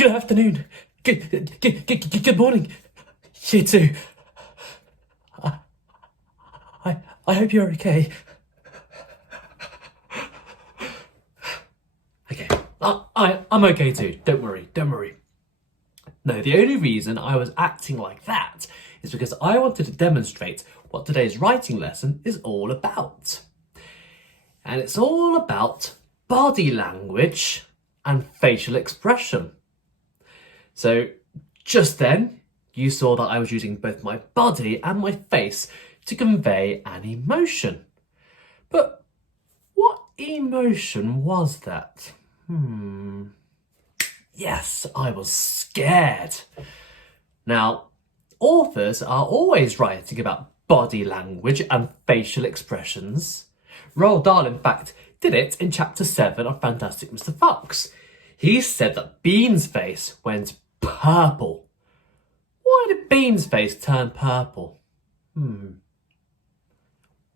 Good afternoon. Good morning. You too. I hope you're okay. Okay, I'm okay too. Don't worry. No, the only reason I was acting like that is because I wanted to demonstrate what today's writing lesson is all about. And it's all about body language and facial expression. So just then, you saw that I was using both my body and my face to convey an emotion. But what emotion was that? Yes, I was scared. Now, authors are always writing about body language and facial expressions. Roald Dahl, in fact, did it in chapter 7 of Fantastic Mr. Fox. He said that Bean's face went purple. Why did Bean's face turn purple?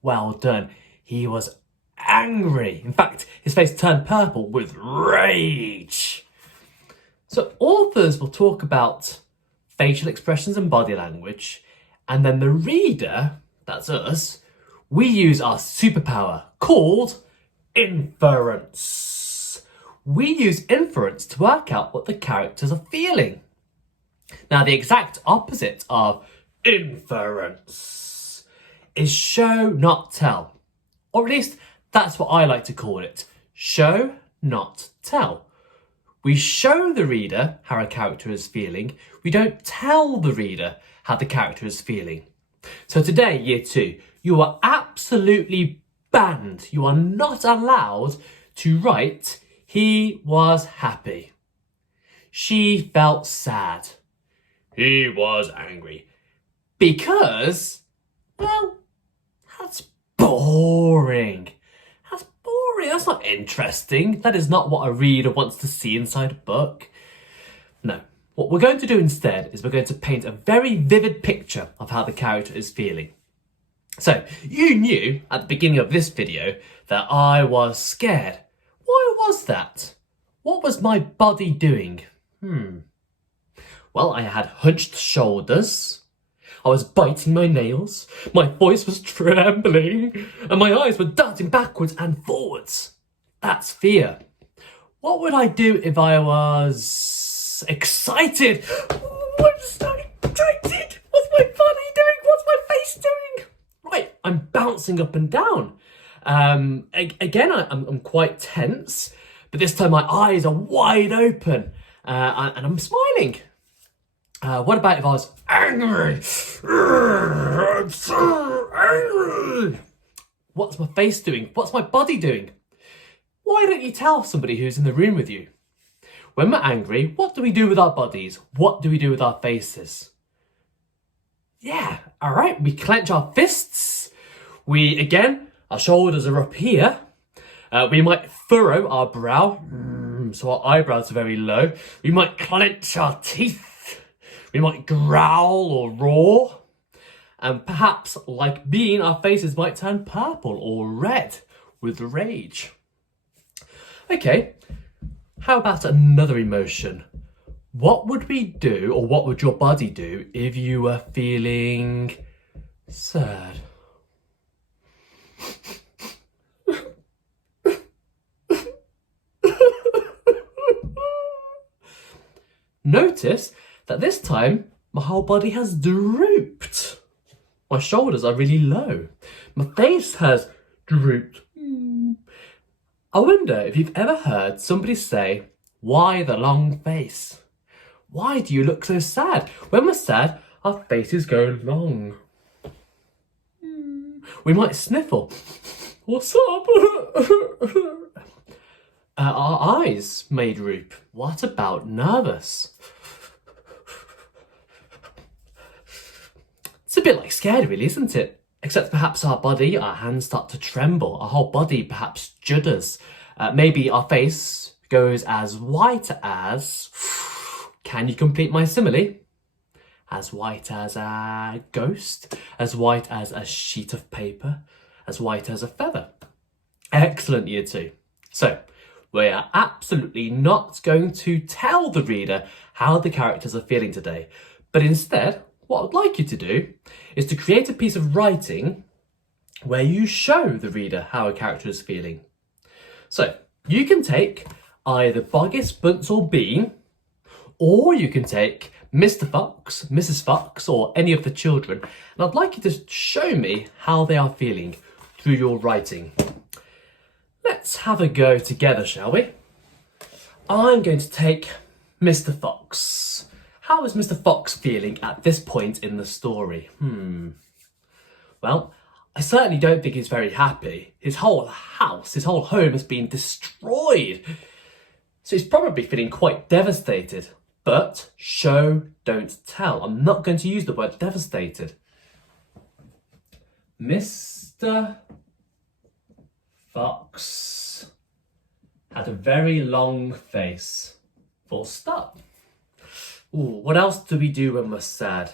Well done. He was angry. In fact, his face turned purple with rage. So authors will talk about facial expressions and body language, and then the reader, that's us, we use our superpower called inference. We use inference to work out what the characters are feeling. Now, the exact opposite of inference is show, not tell. Or at least that's what I like to call it. Show, not tell. We show the reader how a character is feeling. We don't tell the reader how the character is feeling. So today, year 2, you are absolutely banned. You are not allowed to write, he was happy. She felt sad. He was angry. Because, well, that's boring. That's boring. That's not interesting. That is not what a reader wants to see inside a book. No. What we're going to do instead is we're going to paint a very vivid picture of how the character is feeling. So, you knew at the beginning of this video that I was scared. Why was that? What was my body doing? Well, I had hunched shoulders. I was biting my nails. My voice was trembling. And my eyes were darting backwards and forwards. That's fear. What would I do if I was excited? I'm so excited. What's my body doing? What's my face doing? Right, I'm bouncing up and down. Again, I'm quite tense, but this time my eyes are wide open and I'm smiling. What about if I was angry? I'm so angry. What's my face doing? What's my body doing? Why don't you tell somebody who's in the room with you? When we're angry, what do we do with our bodies? What do we do with our faces? Yeah, all right, we clench our fists. Our shoulders are up here. We might furrow our brow, so our eyebrows are very low. We might clench our teeth. We might growl or roar. And perhaps, like Bean, our faces might turn purple or red with rage. Okay, how about another emotion? What would we do, or what would your body do, if you were feeling sad? Notice that this time my whole body has drooped. My shoulders are really low. My face has drooped. I wonder if you've ever heard somebody say, "Why the long face? Why do you look so sad?" When we're sad, our faces go long. We might sniffle. What's up? Our eyes may droop. What about nervous? It's a bit like scared, really, isn't it? Except perhaps our body, our hands start to tremble. Our whole body perhaps judders. Maybe our face goes as white as... Can you complete my simile? As white as a ghost, as white as a sheet of paper, as white as a feather. Excellent, year 2. So, We are absolutely not going to tell the reader how the characters are feeling today, but instead, what I'd like you to do is to create a piece of writing where you show the reader how a character is feeling. So, you can take either Boggis, Bunce or Bean, or you can take Mr. Fox, Mrs. Fox, or any of the children, and I'd like you to show me how they are feeling through your writing. Let's have a go together, shall we? I'm going to take Mr. Fox. How is Mr. Fox feeling at this point in the story? Well, I certainly don't think he's very happy. His whole house, his whole home has been destroyed. So he's probably feeling quite devastated. But show, don't tell. I'm not going to use the word devastated. Mr. Fox had a very long face. Full stop. Ooh, what else do we do when we're sad?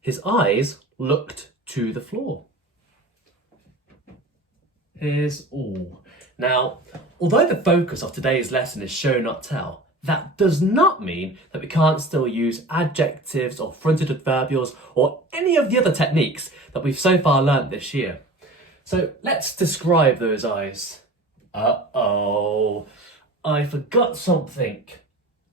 His eyes looked to the floor. Now, although the focus of today's lesson is show, not tell, that does not mean that we can't still use adjectives or fronted adverbials or any of the other techniques that we've so far learnt this year. So let's describe those eyes. Uh-oh, I forgot something.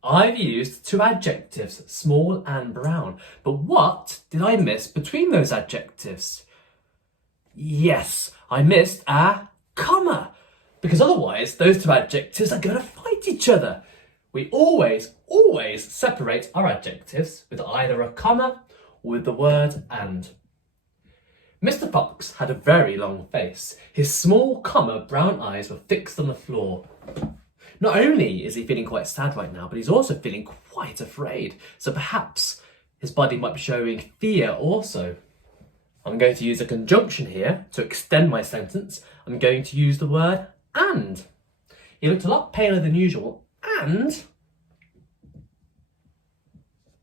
I've used two adjectives, small and brown, but what did I miss between those adjectives? Yes, I missed a comma, because otherwise those two adjectives are going to fight each other. We always separate our adjectives with either a comma or with the word and. Mr. Fox had a very long face. His small, brown eyes were fixed on the floor. Not only is he feeling quite sad right now, but he's also feeling quite afraid. So perhaps his body might be showing fear also. I'm going to use a conjunction here to extend my sentence. I'm going to use the word and. He looked a lot paler than usual, and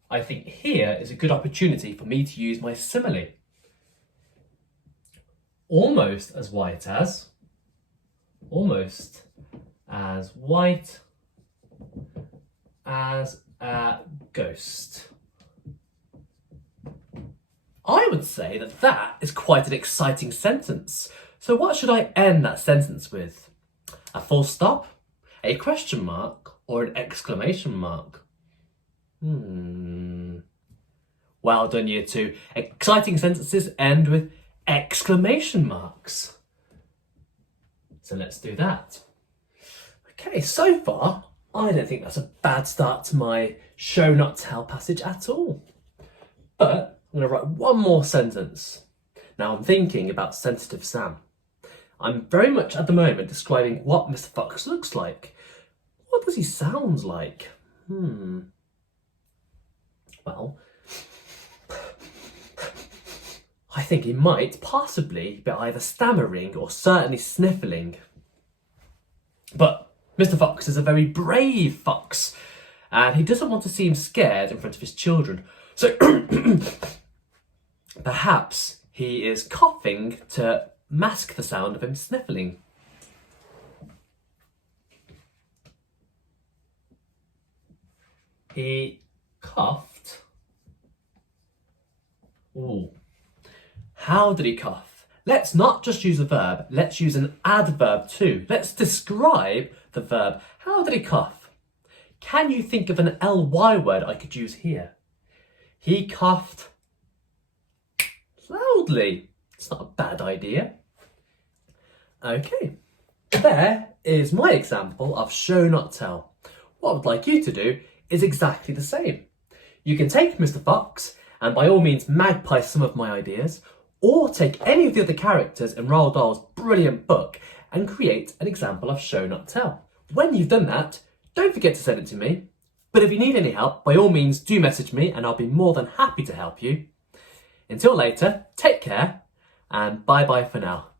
I think here is a good opportunity for me to use my simile. Almost as white as a ghost. I would say that is quite an exciting sentence. So what should I end that sentence with? A full stop? A question mark? Or an exclamation mark? Well done, year two. Exciting sentences end with exclamation marks. So let's do that. Okay, so far, I don't think that's a bad start to my show, not tell passage at all. But I'm going to write one more sentence. Now I'm thinking about Sensitive Sam. I'm very much at the moment describing what Mr. Fox looks like. What does he sound like? Well, I think he might possibly be either stammering or certainly sniffling. But Mr. Fox is a very brave fox, and he doesn't want to seem scared in front of his children. So perhaps he is coughing to mask the sound of him sniffling. He coughed. Ooh. How did he cough? Let's not just use a verb, let's use an adverb too. Let's describe the verb. How did he cough? Can you think of an ly word I could use here? He coughed loudly. It's not a bad idea. Okay, there is my example of show, not tell. What I would like you to do is exactly the same. You can take Mr. Fox and by all means magpie some of my ideas, or take any of the other characters in Roald Dahl's brilliant book and create an example of show, not tell. When you've done that, don't forget to send it to me. But if you need any help, by all means do message me and I'll be more than happy to help you. Until later, take care and bye bye for now.